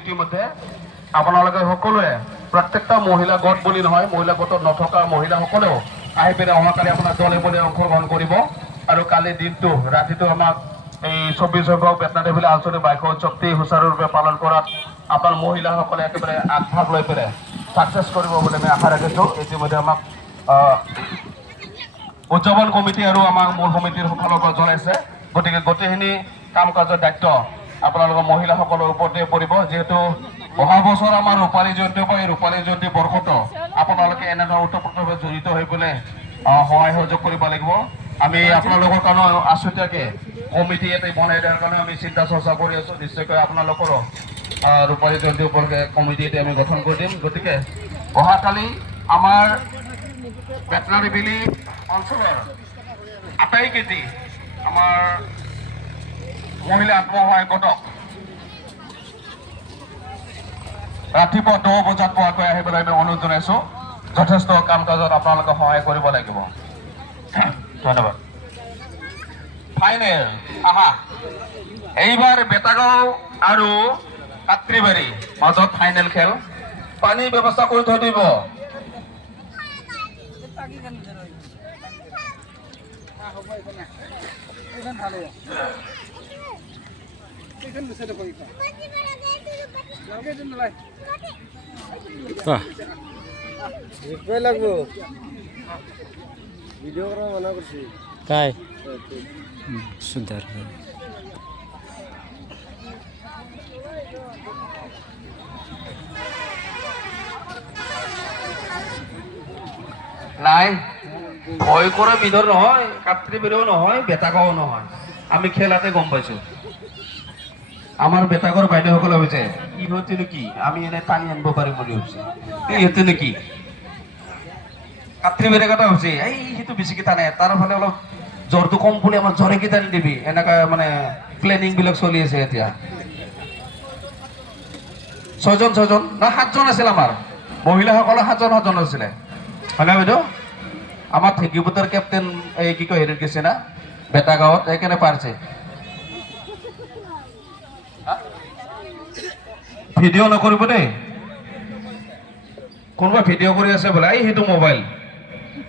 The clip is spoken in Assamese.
ইতিমধ্যে আপোনালোকে সকলোৱে প্ৰত্যেকটা মহিলা গোট বুলি নহয় মহিলা গোটত নথকা মহিলাসকলেও আহি পেলাই অহাকালি আপোনাৰ দলে বলে অংশগ্ৰহণ কৰিব আৰু কালি দিনটো ৰাতিটো আমাক এই 24 সংখ্যক বেতনাদেৱী আঞ্চলিক বাইক উৎসৱটি সুচাৰুৰূপে পালন কৰাত আপোনাৰ মহিলাসকলে একেবাৰে আগভাগ লৈ পেলাই ছাকচেছ কৰিব বুলি আমি আশা ৰাখিছোঁ। ইতিমধ্যে আমাক উদযাপন কমিটি আৰু আমাৰ মূল সমিতিৰ ফালৰ পৰা জনাইছে, গতিকে গোটেইখিনি কাম কাজৰ দায়িত্ব আপোনালোকৰ মহিলাসকলৰ ওপৰতে পৰিব। যিহেতু অহা বছৰ আমাৰ ৰূপালী জয়ন্তী বা এই ৰূপালী জয়ন্তী বৰ্ষতো আপোনালোকে এনেধৰণৰ ওতঃপ্ৰোতভাৱে জড়িত হৈ পেলাই সহায় সহযোগ কৰিব লাগিব। আমি আপোনালোকৰ কাৰণে আছুতীয়াকৈ কমিটি এটা বনাই দিয়াৰ কাৰণে আমি চিন্তা চৰ্চা কৰি আছোঁ। নিশ্চয়কৈ আপোনালোকৰো ৰূপালী জয়ন্তী উপলক্ষে কমিটি এটা আমি গঠন কৰি দিম। গতিকে অহাকালি আমাৰ বেতনাদেৱী অঞ্চলৰ আটাইকেইটি আমাৰ মহিলা আত্মসহায়ক গোটক ৰাতিপুৱা 10 বজাত পোৱাকৈ আহিবলৈ আমি অনুৰোধ জনাইছোঁ। যথেষ্ট কাম কাজত আপোনালোকে সহায় কৰিব লাগিব। ধন্যবাদ। ফাইনেল আহা এইবাৰ বেতাগাঁও আৰু কাট্ৰিবাৰী মাজত ফাইনেল খেল। পানীৰ ব্যৱস্থা কৰি থৈ দিব। লাগবো ভিডিও কৰা মানা কৰছি তাই সুন্দৰ নাই ভয় কৰা বিধৰ নহয়, কাট্ৰিবাৰীও নহয়, বেতাগাঁও নহয়। আমি খেলাতে গম পাইছো। আমাৰ বেতাগৰ বাইদেউসকলে হৈছে ইহঁতে নেকি আমি এনে টানি আনিব পাৰিম বুলি ভাবিছে। ইহঁতে নেকি কাট্ৰিবাৰী কথা হৈছে এই সেইটো বেছিকৈ টানে, তাৰ ফালে অলপ জ্বৰটো কম বুলি আমাৰ জ্বৰেকে টানি দিবি, এনেকুৱা মানে প্লেনিং বিলাক চলি আছে এতিয়া। 6জন না 7জন আছিল আমাৰ মহিলাসকলৰ 7জন আছিলে, হয় না বাইদেউ? আমাৰ ঠেকিপুতৰ কেপ্টেইন এই কি কয় হেৰিত গৈছে না বেতাগাঁৱত, সেইকাৰণে পাৰিছে। ভিডিঅ' নকৰিব দেই, কোনোবা ভিডিঅ' কৰি আছে বোলে এই সেইটো মোবাইল